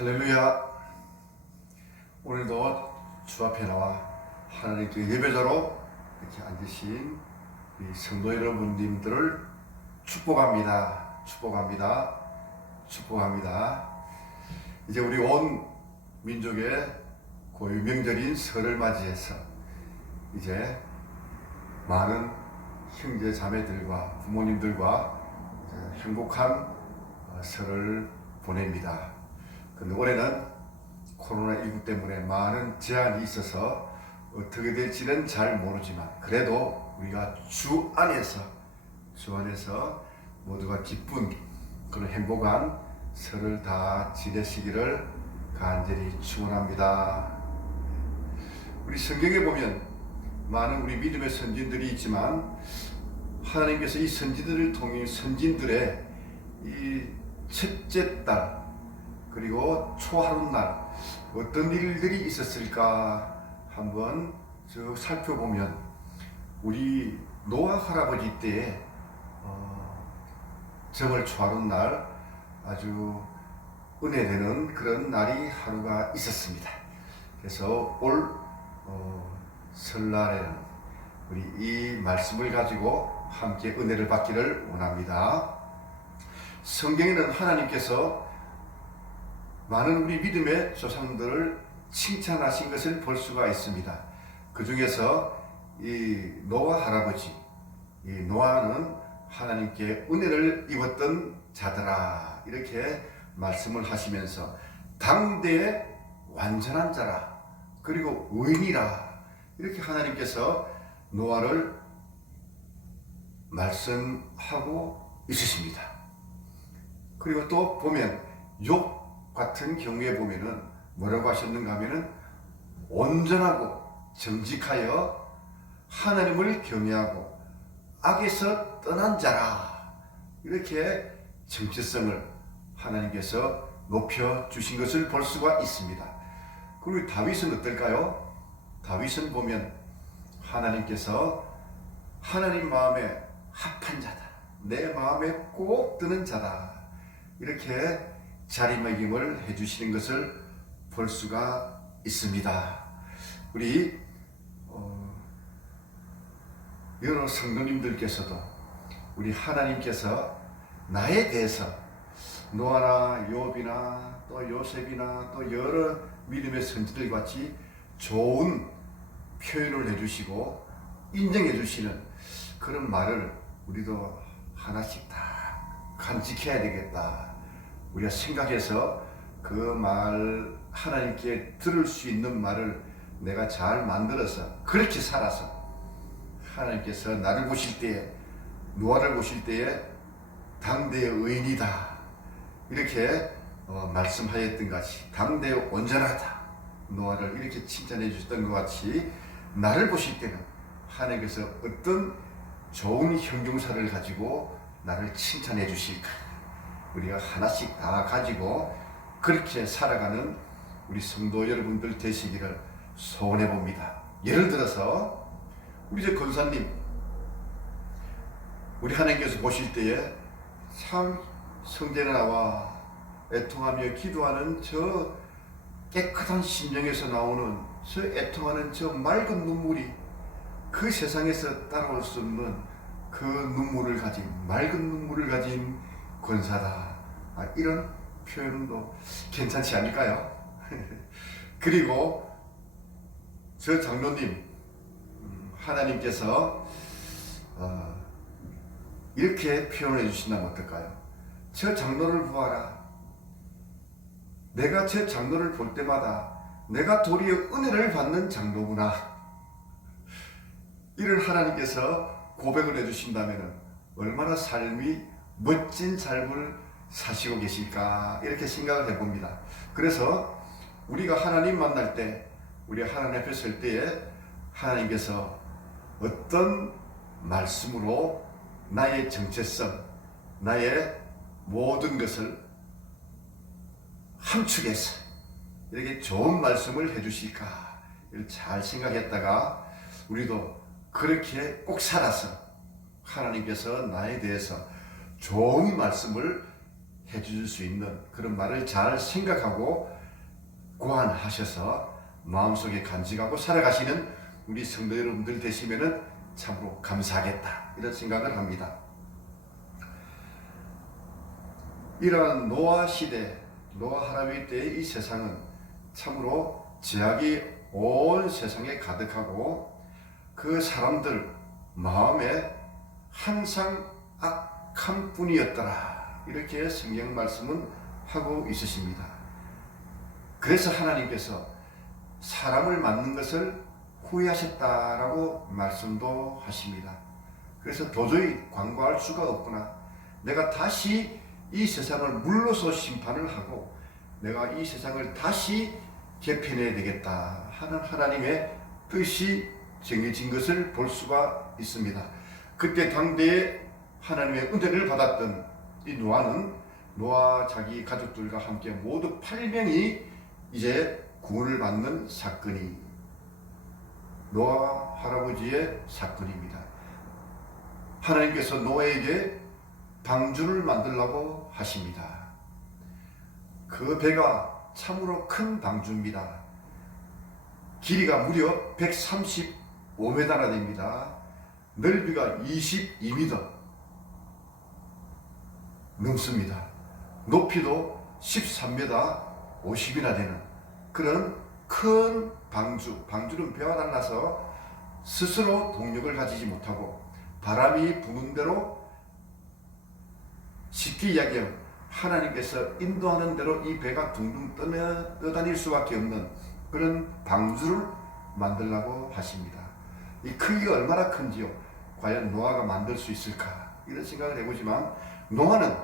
할렐루야. 오늘도 주 앞에 나와 하나님께 예배자로 이렇게 앉으신 이 성도 여러분님들을 축복합니다. 축복합니다. 이제 우리 온 민족의 고유 명절인 설을 맞이해서 이제 많은 형제 자매들과 부모님들과 행복한 설을 보냅니다. 근데 올해는 코로나19 때문에 많은 제한이 있어서 어떻게 될지는 잘 모르지만 그래도 우리가 주 안에서 모두가 기쁜 그런 행복한 설을 다 지내시기를 간절히 축원합니다. 우리 성경에 보면 많은 우리 믿음의 선진들이 있지만 하나님께서 이 선진들을 통해 선진들의 이 첫째 달 그리고 초하룻날 어떤 일들이 있었을까 한번 쭉 살펴보면 우리 노아 할아버지 때에 정월 초하룻날 아주 은혜되는 그런 날이 하루가 있었습니다. 그래서 올 설날에는 우리 이 말씀을 가지고 함께 은혜를 받기를 원합니다. 성경에는 하나님께서 많은 우리 믿음의 조상들을 칭찬하신 것을 볼 수가 있습니다. 그 중에서 이 노아 할아버지, 이 노아는 하나님께 은혜를 입었던 자더라 이렇게 말씀을 하시면서 당대의 완전한 자라 그리고 의인이라 이렇게 하나님께서 노아를 말씀하고 있으십니다. 그리고 또 보면 욥 같은 경우에 보면은 뭐라고 하셨는가 하면은 온전하고 정직하여 하나님을 경외하고 악에서 떠난 자라 이렇게 정체성을 하나님께서 높여주신 것을 볼 수가 있습니다. 그리고 다윗은 어떨까요? 다윗은 보면 하나님께서 하나님 마음에 합한 자다 내 마음에 꼭 드는 자다 이렇게 자리매김을 해주시는 것을 볼 수가 있습니다. 우리 여러 성도님들께서도 우리 하나님께서 나에 대해서 노아나 욥이나 또 요셉이나 또 여러 믿음의 선지들 같이 좋은 표현을 해주시고 인정해 주시는 그런 말을 우리도 하나씩 다 간직해야 되겠다. 우리가 생각해서 그 말 하나님께 들을 수 있는 말을 내가 잘 만들어서 그렇게 살아서 하나님께서 나를 보실 때에 노아를 보실 때에 당대의 의인이다 이렇게 말씀하였던 것 같이 당대의 온전하다 노아를 이렇게 칭찬해 주셨던 것 같이 나를 보실 때는 하나님께서 어떤 좋은 형용사를 가지고 나를 칭찬해 주실까 우리가 하나씩 다 가지고 그렇게 살아가는 우리 성도 여러분들 되시기를 소원해 봅니다. 예를 들어서 우리 저 권사님 우리 하나님께서 보실 때에 참 성전에 나와 애통하며 기도하는 저 깨끗한 심령에서 나오는 저 애통하는 저 맑은 눈물이 그 세상에서 따라올 수 없는 그 눈물을 가진 맑은 눈물을 가진 권사다 이런 표현도 괜찮지 않을까요? 그리고 저 장로님 하나님께서 이렇게 표현해 주신다면 어떨까요? 저 장로를 보아라 내가 저 장로를 볼 때마다 내가 도리어 은혜를 받는 장로구나 이를 하나님께서 고백을 해주신다면 얼마나 삶이 멋진 삶을 사시고 계실까 이렇게 생각을 해봅니다. 그래서 우리가 하나님 만날 때 우리 하나님 앞에 설 때에 하나님께서 어떤 말씀으로 나의 정체성 나의 모든 것을 함축해서 이렇게 좋은 말씀을 해주실까 이를 잘 생각했다가 우리도 그렇게 꼭 살아서 하나님께서 나에 대해서 좋은 말씀을 해줄 수 있는 그런 말을 잘 생각하고 고안하셔서 마음속에 간직하고 살아가시는 우리 성도 여러분들 되시면은 참으로 감사하겠다 이런 생각을 합니다. 이러한 노아 시대, 노아 할아버지 때의 이 세상은 참으로 죄악이 온 세상에 가득하고 그 사람들 마음에 항상 악한 뿐이었더라 이렇게 성경 말씀은 하고 있으십니다. 그래서 하나님께서 사람을 만든 것을 후회하셨다라고 말씀도 하십니다. 그래서 도저히 관과할 수가 없구나. 내가 다시 이 세상을 물로서 심판을 하고 내가 이 세상을 다시 개편해야 되겠다 하는 하나님의 뜻이 정해진 것을 볼 수가 있습니다. 그때 당대에 하나님의 은혜를 받았던 이 노아는 노아 자기 가족들과 함께 모두 8명이 이제 구원을 받는 사건이 노아 할아버지의 사건입니다. 하나님께서 노아에게 방주를 만들라고 하십니다. 그 배가 참으로 큰 방주입니다. 길이가 무려 135m나 됩니다. 넓이가 22m 넘습니다. 높이도 13m 50이나 되는 그런 큰 방주는 배와 달라서 스스로 동력을 가지지 못하고 바람이 부는 대로 쉽게 이야기하면 하나님께서 인도하는 대로 이 배가 둥둥 떠다닐 수밖에 없는 그런 방주를 만들라고 하십니다. 이 크기가 얼마나 큰지요. 과연 노아가 만들 수 있을까 이런 생각을 해보지만 노아는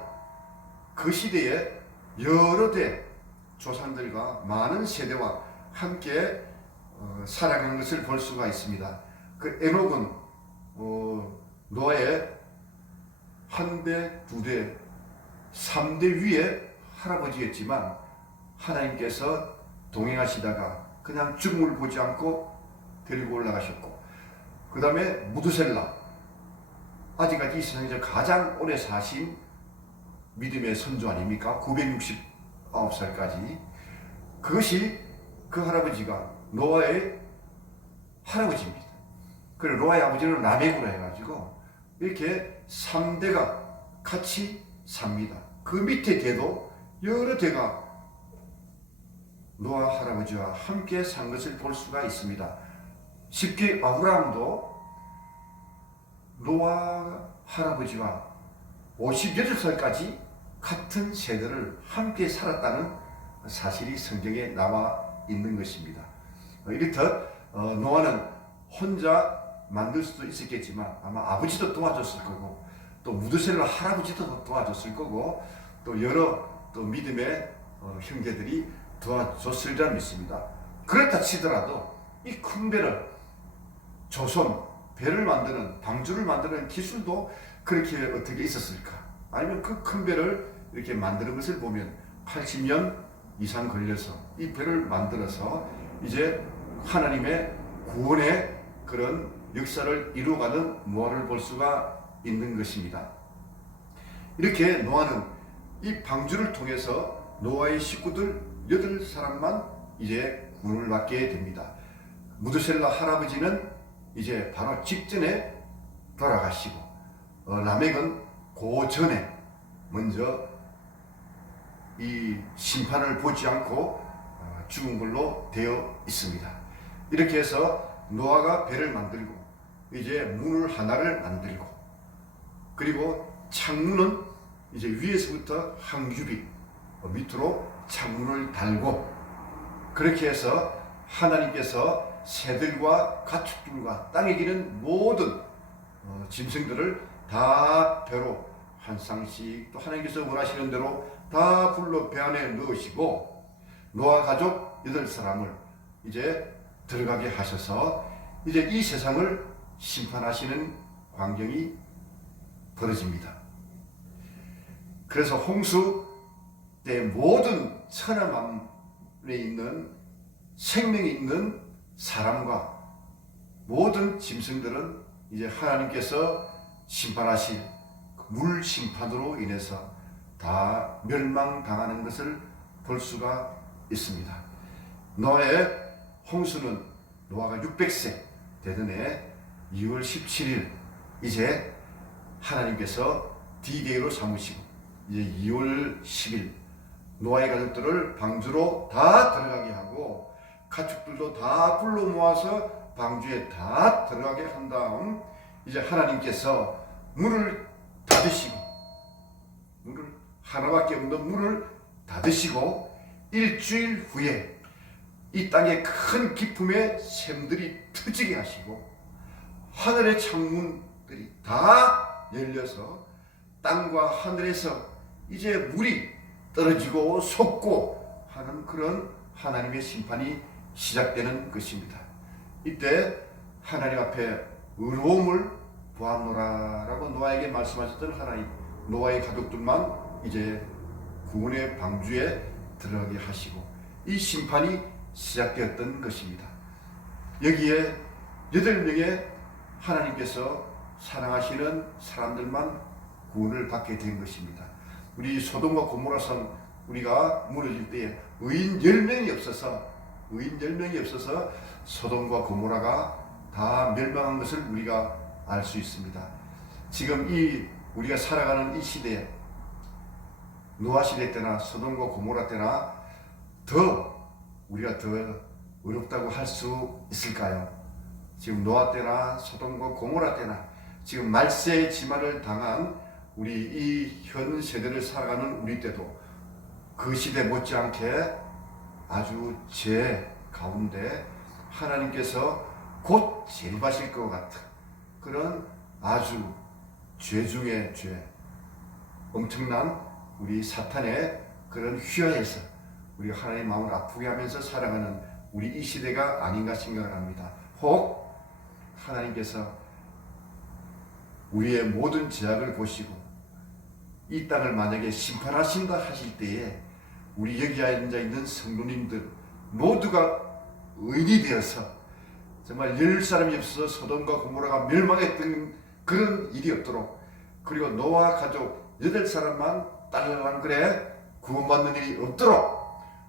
그 시대에 여러 대 조상들과 많은 세대와 함께 살아가는 것을 볼 수가 있습니다. 그 에녹은 노아의 한 대, 두 대, 3대 위에 할아버지였지만 하나님께서 동행하시다가 그냥 죽음을 보지 않고 데리고 올라가셨고, 그 다음에 무드셀라, 아직까지 이 세상에서 가장 오래 사신 믿음의 선조 아닙니까? 969살까지. 그것이 그 할아버지가 노아의 할아버지입니다. 그리고 노아의 아버지는 라멕으로 해가지고 이렇게 3대가 같이 삽니다. 그 밑에 대도 여러 대가 노아 할아버지와 함께 산 것을 볼 수가 있습니다. 쉽게 아브라함도 노아 할아버지와 58살까지 같은 세대를 함께 살았다는 사실이 성경에 나와 있는 것입니다. 이렇듯 노아는 혼자 만들 수도 있었겠지만 아마 아버지도 도와줬을 거고 또 무드셀라 할아버지도 도와줬을 거고 또 여러 또 믿음의 형제들이 도와줬으리라 믿습니다. 그렇다 치더라도 이 큰 배를 배를 만드는 방주를 만드는 기술도 그렇게 어떻게 있었을까? 아니면 그 큰 배를 이렇게 만드는 것을 보면 80년 이상 걸려서 이 배를 만들어서 이제 하나님의 구원의 그런 역사를 이루어가는 노아를 볼 수가 있는 것입니다. 이렇게 노아는 이 방주를 통해서 노아의 식구들 8사람만 이제 구원을 받게 됩니다. 무드셀라 할아버지는 이제 바로 직전에 돌아가시고 라멕은 그 전에 먼저 이 심판을 보지 않고 죽은 걸로 되어 있습니다. 이렇게 해서 노아가 배를 만들고 이제 문을 하나를 만들고 그리고 창문은 이제 위에서부터 한 규빗 밑으로 창문을 달고 그렇게 해서 하나님께서 새들과 가축들과 땅에 기는 모든 짐승들을 다 배로 한 쌍씩 또 하나님께서 원하시는 대로 다 불러 배 안에 넣으시고 노아 가족 8사람을 이제 들어가게 하셔서 이제 이 세상을 심판하시는 광경이 벌어집니다. 그래서 홍수 때 모든 천하만물에 있는 생명이 있는 사람과 모든 짐승들은 이제 하나님께서 심판하실 물 심판으로 인해서 다 멸망당하는 것을 볼 수가 있습니다. 노아의 홍수는 노아가 600세 되던 해 2월 17일 이제 하나님께서 D-Day로 삼으시고 이제 2월 10일 노아의 가족들을 방주로 다 들어가게 하고 가축들도 다 불러 모아서 방주에 다 들어가게 한 다음 이제 하나님께서 문을 닫으시고 문을 하나밖에 없는 문을 닫으시고 일주일 후에 이 땅에 큰 기품의 샘들이 터지게 하시고 하늘의 창문들이 다 열려서 땅과 하늘에서 이제 물이 떨어지고 솟고 하는 그런 하나님의 심판이 시작되는 것입니다. 이때 하나님 앞에 의로움을 보았노라라고 노아에게 말씀하셨던 하나님, 노아의 가족들만 이제 구원의 방주에 들어가게 하시고 이 심판이 시작되었던 것입니다. 여기에 8명의 하나님께서 사랑하시는 사람들만 구원을 받게 된 것입니다. 우리 소돔과 고모라성 우리가 무너질 때에 의인 10명이 없어서 소돔과 고모라가 다 멸망한 것을 우리가 알 수 있습니다. 지금 우리가 살아가는 이 시대에 노아 시대 때나 소돔과 고모라 때나 우리가 더 어렵다고 할 수 있을까요? 지금 노아 때나 소돔과 고모라 때나 지금 말세의 지마를 당한 우리 이 현 세대를 살아가는 우리 때도 그 시대 못지않게 아주 죄 가운데 하나님께서 곧 재림하실 것 같은 그런 아주 죄 중에 죄, 엄청난 우리 사탄의 그런 휘하에서 우리 하나님의 마음을 아프게 하면서 살아가는 우리 이 시대가 아닌가 생각을 합니다. 혹 하나님께서 우리의 모든 죄악을 보시고 이 땅을 만약에 심판하신다 하실 때에 우리 여기 앉아 있는 성도님들 모두가 의인이 되어서 정말 10사람이 없어서 소돔과 고모라가 멸망했던 그런 일이 없도록, 그리고 노아 가족 8사람만 딸랑딸랑 그래 구원받는 일이 없도록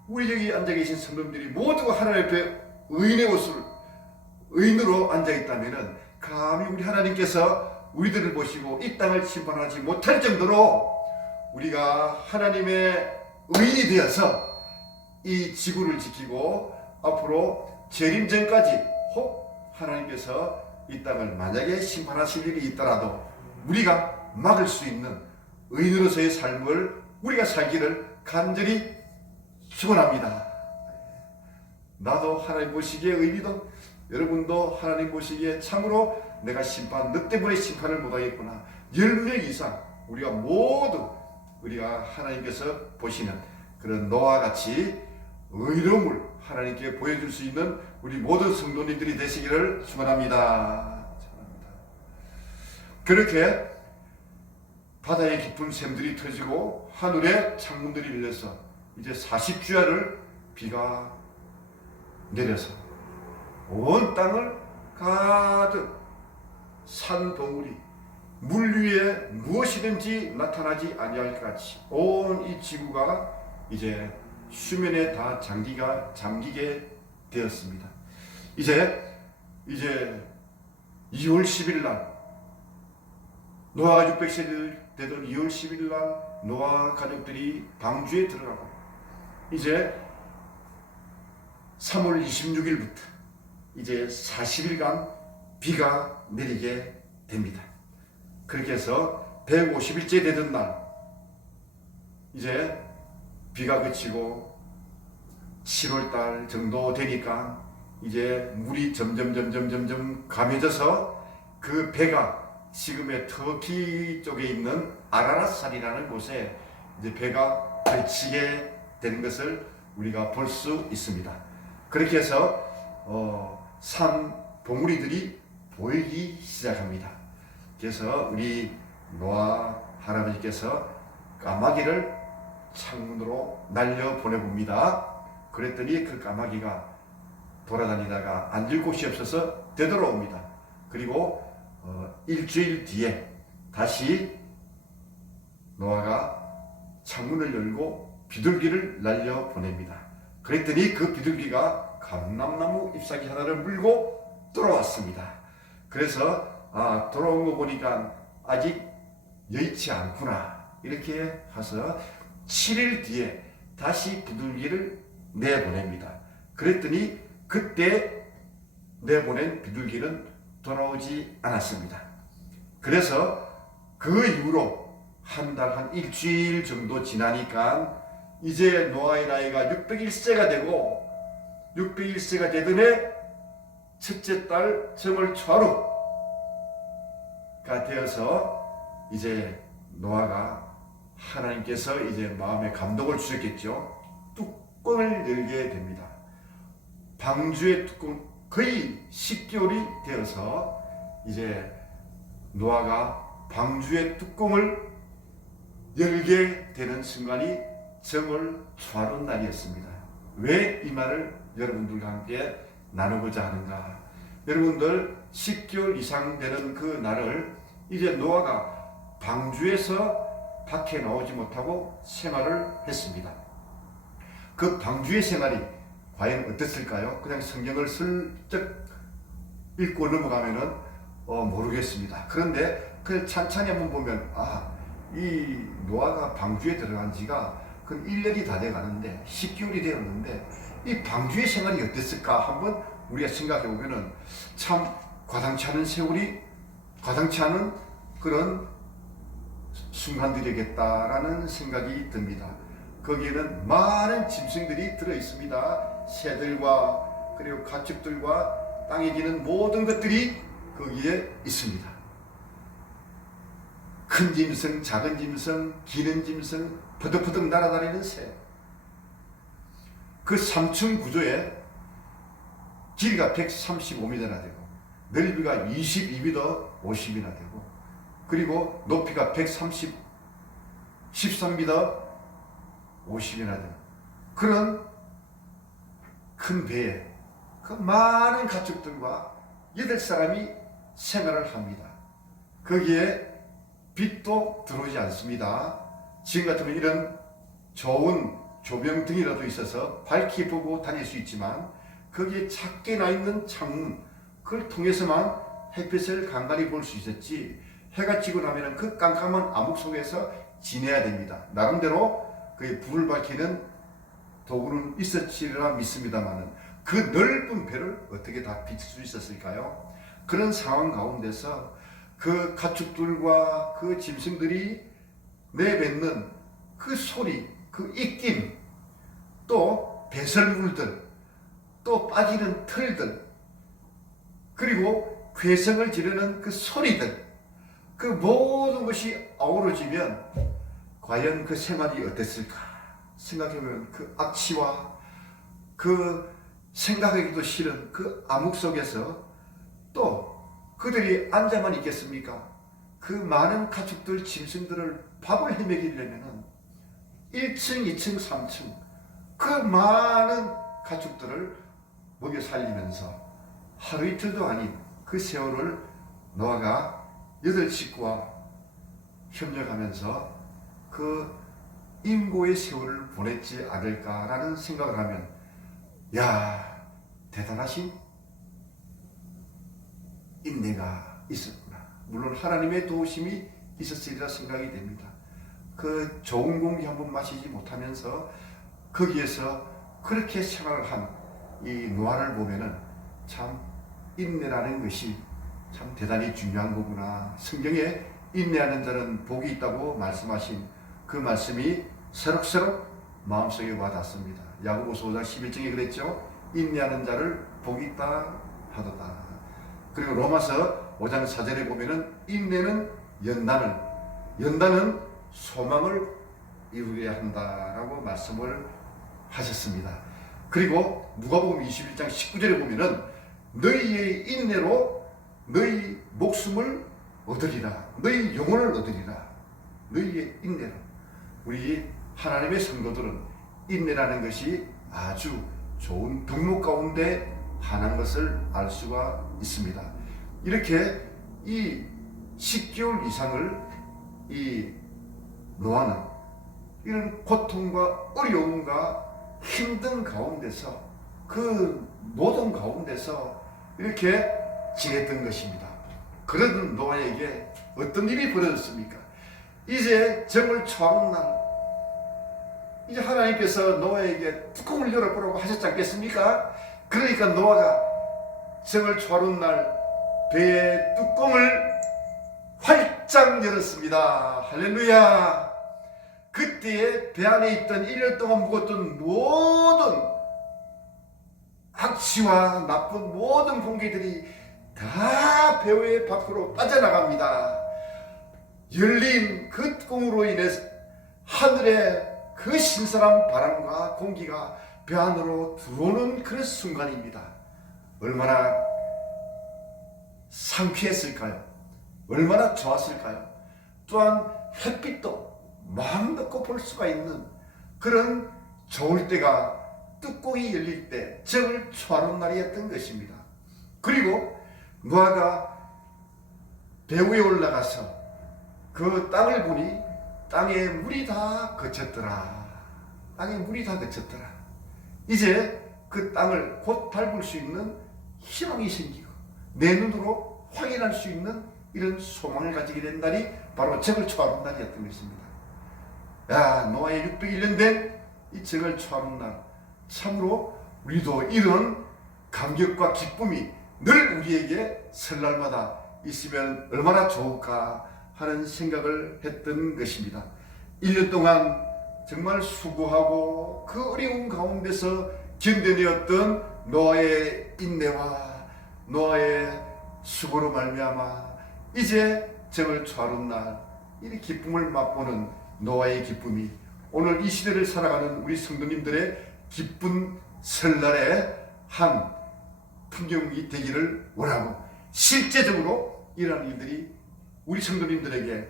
우리 여기 앉아 계신 성도님들이 모두가 하나님 앞에 의인의 옷을 의인으로 앉아 있다면은 감히 우리 하나님께서 우리들을 보시고 이 땅을 심판하지 못할 정도로 우리가 하나님의 의인이 되어서 이 지구를 지키고 앞으로 재림 전까지 혹 하나님께서 이 땅을 만약에 심판하실 일이 있더라도 우리가 막을 수 있는 의인으로서의 삶을 우리가 살기를 간절히 축원합니다. 나도 하나님 보시기에 의인이도 여러분도 하나님 보시기에 참으로 내가 너 때문에 심판을 못하겠구나. 10명 이상 우리가 모두 우리가 하나님께서 보시는 그런 노아와 같이 의로움을 하나님께 보여줄 수 있는 우리 모든 성도님들이 되시기를 축원합니다. 그렇게 바다의 깊은 샘들이 터지고 하늘의 창문들이 열려서 이제 40주야를 비가 내려서 온 땅을 가득 산 봉우리 물 위에 무엇이든지 나타나지 아니할 것 같이 온 이 지구가 이제 수면에 다 잠기게 되었습니다. 이제 2월 10일 날 노아가 600세 되던 2월 10일 날 노아 가족들이 방주에 들어가고 이제 3월 26일부터 이제 40일간 비가 내리게 됩니다. 그렇게 해서 150일째 되던 날 이제 비가 그치고 7월달 정도 되니까 이제 물이 점점 가면져서 그 배가 지금의 터키 쪽에 있는 아라랏산이라는 곳에 이제 배가 걸치게 되는 것을 우리가 볼 수 있습니다. 그렇게 해서 산 봉우리들이 보이기 시작합니다. 그래서 우리 노아 할아버지께서 까마귀를 창문으로 날려 보내봅니다. 그랬더니 그 까마귀가 돌아다니다가 앉을 곳이 없어서 되돌아옵니다. 그리고 일주일 뒤에 다시 노아가 창문을 열고 비둘기를 날려 보냅니다. 그랬더니 그 비둘기가 감람나무 잎사귀 하나를 물고 돌아왔습니다. 그래서 돌아온 거 보니까 아직 여의치 않구나 이렇게 해서 7일 뒤에 다시 비둘기를 내보냅니다. 그랬더니 그때 내보낸 비둘기는 돌아오지 않았습니다. 그래서 그 이후로 한 달, 한 일주일 정도 지나니까 이제 노아의 나이가 601세가 되고 601세가 되던 해 첫째 딸 정월 초하루가 되어서 이제 노아가 하나님께서 이제 마음에 감동을 주셨겠죠. 뚜껑을 열게 됩니다. 방주의 뚜껑 거의 10개월이 되어서 이제 노아가 방주의 뚜껑을 열게 되는 순간이 정월 초하루 날이었습니다. 왜 이 말을 여러분들과 함께 나누고자 하는가? 여러분들 10개월 이상 되는 그 날을 이제 노아가 방주에서 밖에 나오지 못하고 생활을 했습니다. 그 방주의 생활이 과연 어땠을까요? 그냥 성경을 슬쩍 읽고 넘어가면은 모르겠습니다. 그런데 그 찬찬히 한번 보면 이 노아가 방주에 들어간 지가 그 1년이 다 돼가는데 10개월이 되었는데 이 방주의 생활이 어땠을까 한번 우리가 생각해 보면은 참 과당치 않은 세월이 과당치 않은 그런 순간들이겠다라는 생각이 듭니다. 거기에는 많은 짐승들이 들어 있습니다. 새들과 그리고 가축들과 땅에 기는 모든 것들이 거기에 있습니다. 큰 짐승, 작은 짐승, 기는 짐승, 퍼덕퍼덕 날아다니는 새. 그 3층 구조에 길이가 135m나 되고 넓이가 22m 50이나 되고 그리고 높이가 13m 50이나 되는 그런 큰 배에 그 많은 가축들과 8사람이 생활을 합니다. 거기에 빛도 들어오지 않습니다. 지금 같으면 이런 좋은 조명등이라도 있어서 밝게 보고 다닐 수 있지만 거기에 작게 나 있는 창문 그걸 통해서만 햇빛을 간간히 볼 수 있었지 해가 지고 나면 그 깜깜한 암흑 속에서 지내야 됩니다. 나름대로 그 불을 밝히는 도구는 있었지라 믿습니다만은 그 넓은 배를 어떻게 다 비출 수 있었을까요? 그런 상황 가운데서 그 가축들과 그 짐승들이 내뱉는 그 소리, 그 입김, 또 배설물들, 또 빠지는 털들, 그리고 괴성을 지르는 그 소리들, 그 모든 것이 어우러지면 과연 그 생활이 어땠을까 생각해보면 그 악취와 그 생각하기도 싫은 그 암흑 속에서 또 그들이 앉아만 있겠습니까? 그 많은 가축들, 짐승들을 밥을 헤매기려면 1층, 2층, 3층 그 많은 가축들을 먹여 살리면서 하루 이틀도 아닌 그 세월을 노아가 8식구와 협력하면서 그 인고의 세월을 보냈지 않을까라는 생각을 하면 대단하신 인내가 있었구나. 물론 하나님의 도우심이 있었으리라 생각이 됩니다. 그 좋은 공기 한번 마시지 못하면서 거기에서 그렇게 생활을 한 이 노아를 보면은 참 인내라는 것이 참 대단히 중요한 거구나. 성경에 인내하는 자는 복이 있다고 말씀하신 그 말씀이 새록새록 마음속에 와닿습니다. 야고보서 5장 11절에 그랬죠. 인내하는 자를 복이 있다 하도다. 그리고 로마서 5장 4절에 보면은 인내는 연단은 소망을 이루게 한다라고 말씀을 하셨습니다. 그리고 누가복음 21장 19절에 보면은 너희의 인내로 너희 목숨을 얻으리라. 너희 영혼을 얻으리라. 너희의 인내로. 우리 하나님의 성도들은 인내라는 것이 아주 좋은 덕목 가운데 하나인 것을 알 수가 있습니다. 이렇게 이 10개월 이상을 이 노아는 이런 고통과 어려움과 힘든 가운데서 그 노동 가운데서 이렇게 지냈던 것입니다. 그러던 노아에게 어떤 일이 벌어졌습니까? 이제 정을 초하는 날, 이제 하나님께서 노아에게 뚜껑을 열어보라고 하셨지 않겠습니까? 그러니까 노아가 정을 초하는 날 배의 뚜껑을 활짝 열었습니다. 할렐루야. 그때에 배 안에 있던 1년 동안 묵었던 모든 악취와 나쁜 모든 공기들이 다 배의 밖으로 빠져나갑니다. 열린 그 뚜껑으로 인해서 하늘에 그 신선한 바람과 공기가 배 안으로 들어오는 그런 순간입니다. 얼마나 상쾌했을까요? 얼마나 좋았을까요? 또한 햇빛도 마음껏 볼 수가 있는 그런 좋을 때가 뚜껑이 열릴 때 정을 초하는 날이었던 것입니다. 그리고 노아가 배 위에 올라가서 그 땅을 보니 땅에 물이 다 그쳤더라. 땅에 물이 다 그쳤더라. 이제 그 땅을 곧 밟을 수 있는 희망이 생기고 내 눈으로 확인할 수 있는 이런 소망을 가지게 된 날이 바로 정을 초하는 날이었던 것입니다. 야, 노아의 601년 된 이 정을 초하는 날, 참으로 우리도 이런 감격과 기쁨이 늘 우리에게 설날마다 있으면 얼마나 좋을까 하는 생각을 했던 것입니다. 1년 동안 정말 수고하고 그 어려운 가운데서 견뎌내었던 노아의 인내와 노아의 수고로 말미암아 이제 정을 초하는 날, 이 기쁨을 맛보는 노아의 기쁨이 오늘 이 시대를 살아가는 우리 성도님들의 기쁜 설날의 한 풍경이 되기를 원하고, 실제적으로 이러한 일들이 우리 성도님들에게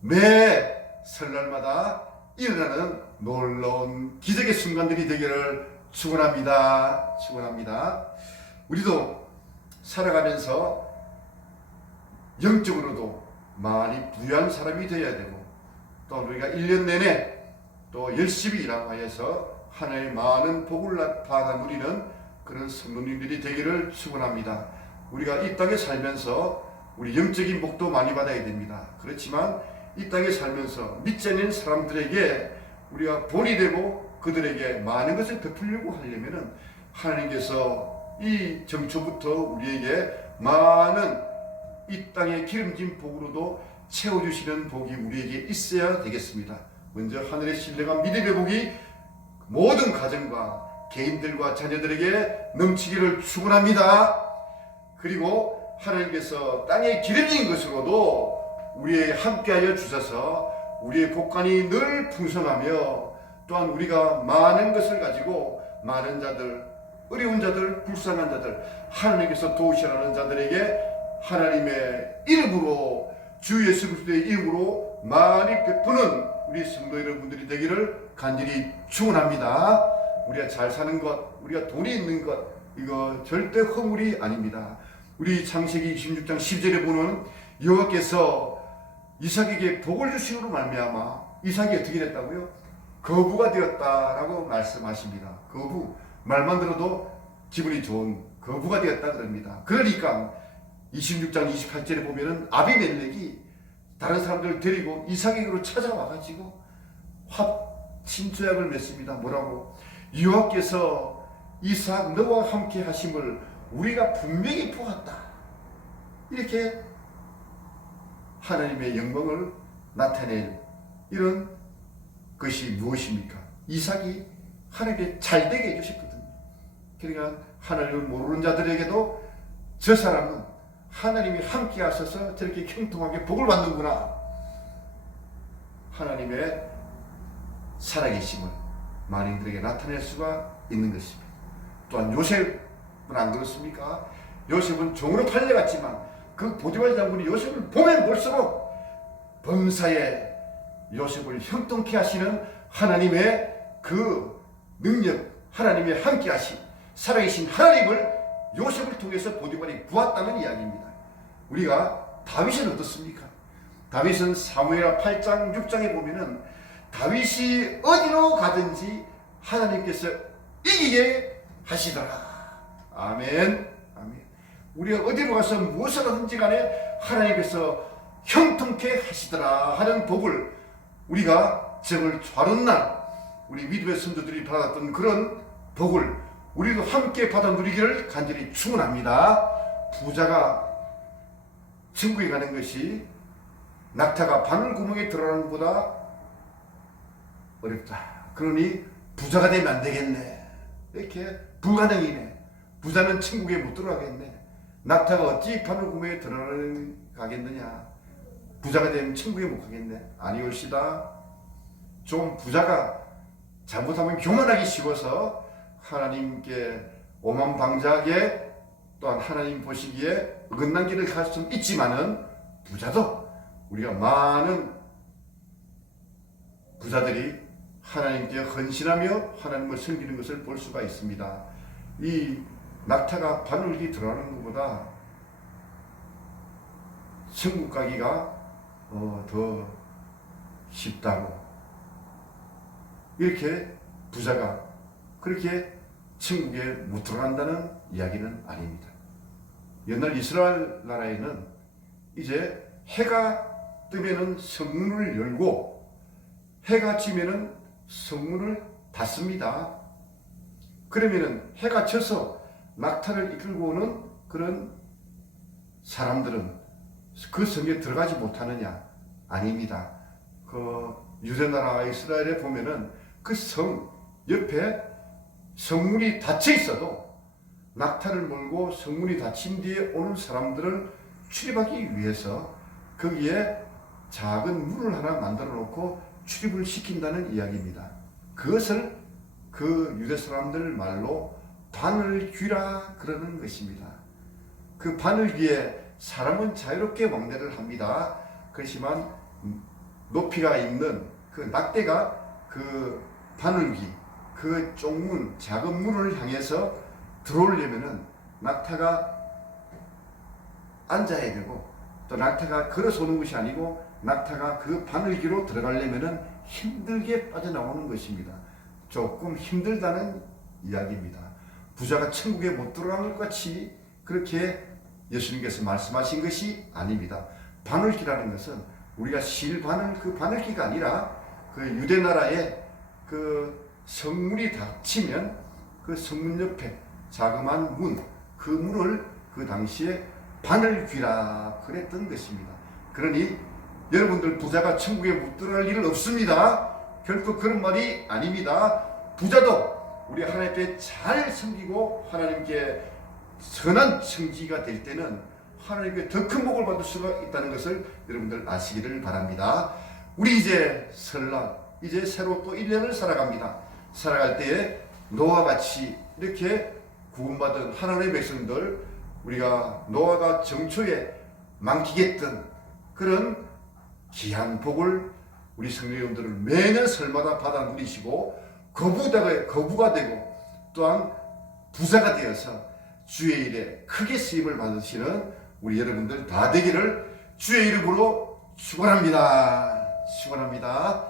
매 설날마다 일어나는 놀라운 기적의 순간들이 되기를 축원합니다. 축원합니다. 우리도 살아가면서 영적으로도 많이 부유한 사람이 되어야 되고, 또 우리가 1년 내내 또 열심히 일하고 해서 하나님의 많은 복을 받아 누리는 그런 성도님들이 되기를 축원합니다. 우리가 이 땅에 살면서 우리 영적인 복도 많이 받아야 됩니다. 그렇지만 이 땅에 살면서 믿지 않는 사람들에게 우리가 본이 되고 그들에게 많은 것을 베풀려고 하려면 하나님께서 이 정초부터 우리에게 많은 이 땅의 기름진 복으로도 채워주시는 복이 우리에게 있어야 되겠습니다. 먼저 하늘의 신뢰가 믿음의 복이 모든 가정과 개인들과 자녀들에게 넘치기를 축원합니다. 그리고 하나님께서 땅의 기름진 것으로도 우리에게 함께하여 주셔서 우리의 복간이 늘 풍성하며, 또한 우리가 많은 것을 가지고 많은 자들, 어려운 자들, 불쌍한 자들, 하나님께서 도우시라는 자들에게 하나님의 이름으로, 주 예수 그리스도의 이름으로 많이 베푸는 우리 성도 여러분들이 되기를 간절히 축원합니다. 우리가 잘 사는 것, 우리가 돈이 있는 것, 이거 절대 허물이 아닙니다. 우리 창세기 26장 10절에 보면 여호와께서 이삭에게 복을 주심으로 말미암아 이삭이 어떻게 됐다고요? 거부가 되었다라고 말씀하십니다. 거부, 말만 들어도 기분이 좋은 거부가 되었다 그럽니다. 그러니까 26장 28절에 보면은 아비멜렉이 다른 사람들을 데리고 이삭에게로 찾아와가지고 친조약을 맺습니다. 뭐라고? 여호와께서 이삭 너와 함께 하심을 우리가 분명히 보았다. 이렇게 하나님의 영광을 나타낼 이런 것이 무엇입니까? 이삭이 하나님께 잘되게 해주셨거든요. 그러니까 하나님을 모르는 자들에게도 저 사람은 하나님이 함께 하셔서 저렇게 형통하게 복을 받는구나. 하나님의 살아계심을 만인들에게 나타낼 수가 있는 것입니다. 또한 요셉은 안 그렇습니까? 요셉은 종으로 팔려갔지만 그 보디발 장군이 요셉을 보면 볼수록 범사에 요셉을 형통케 하시는 하나님의 그 능력, 하나님의 함께 하심, 살아계신 하나님을 요셉을 통해서 보디발이 보았다는 이야기입니다. 우리가 다윗은 어떻습니까? 다윗은 사무엘하 8장 6장에 보면은 다윗이 어디로 가든지 하나님께서 이기게 하시더라. 아멘. 아멘. 우리가 어디로 가서 무엇을 하든지 간에 하나님께서 형통케 하시더라 하는 복을 우리가 정을 좌는 날 우리 믿음의 선조들이 받았던 그런 복을 우리도 함께 받아 누리기를 간절히 축원합니다. 부자가 천국에 가는 것이 낙타가 바늘구멍에 들어가는 것보다 어렵다. 그러니 부자가 되면 안 되겠네. 이렇게 불가능이네. 부자는 천국에 못 들어가겠네. 낙타가 어찌 바늘구멍에 들어가겠느냐. 부자가 되면 천국에 못 가겠네. 아니올시다. 좀 부자가 잘못하면 교만하기 쉬워서 하나님께 오만방자하게 또한 하나님 보시기에 어긋난 길을 갈 수 있지만은 부자도 우리가 많은 부자들이 하나님께 헌신하며 하나님을 섬기는 것을 볼 수가 있습니다. 이 낙타가 바늘기 들어가는 것보다 천국 가기가 더 쉽다고 이렇게 부자가 그렇게 천국에 못 들어간다는 이야기는 아닙니다. 옛날 이스라엘 나라에는 이제 해가 뜨면은 성문을 열고 해가 지면은 성문을 닫습니다. 그러면은 해가 져서 낙타를 이끌고 오는 그런 사람들은 그 성에 들어가지 못하느냐? 아닙니다. 그 유대나라 이스라엘에 보면은 그 성 옆에 성문이 닫혀 있어도 낙타를 몰고 성문이 닫힌 뒤에 오는 사람들을 출입하기 위해서 거기에 작은 문을 하나 만들어 놓고 출입을 시킨다는 이야기입니다. 그것을 그 유대 사람들 말로 바늘귀라 그러는 것입니다. 그 바늘귀에 사람은 자유롭게 왕래를 합니다. 그렇지만 높이가 있는 그 낙대가 그 바늘귀, 그 쪽문, 작은 문을 향해서 들어오려면은 낙타가 앉아야 되고 또 낙타가 걸어서 오는 것이 아니고 낙타가 그 바늘귀로 들어가려면은 힘들게 빠져나오는 것입니다. 조금 힘들다는 이야기입니다. 부자가 천국에 못 들어간 것 같이 그렇게 예수님께서 말씀하신 것이 아닙니다. 바늘귀라는 것은 우리가 실바늘 그 바늘귀가 아니라 그 유대 나라의 그 성문이 닫히면 그 성문 옆에 자그마한 문, 그 문을 그 당시에 바늘귀라 그랬던 것입니다. 그러니 여러분들 부자가 천국에 못 들어갈 일은 없습니다. 결코 그런 말이 아닙니다. 부자도 우리 하나님께 잘 섬기고 하나님께 선한 청지가 될 때는 하나님께 더 큰 복을 받을 수가 있다는 것을 여러분들 아시기를 바랍니다. 우리 이제 설날, 이제 새로 또 1년을 살아갑니다. 살아갈 때에 노아와 같이 이렇게 구원받은 하나님의 백성들, 우리가 노아가 정초에 만끽했던 그런 귀한 복을 우리 성도 여러분들을 매년 설마다 받아 누리시고 거부가 되고 또한 부자가 되어서 주의 일에 크게 쓰임을 받으시는 우리 여러분들 다 되기를 주의 이름으로 축원합니다. 축원합니다.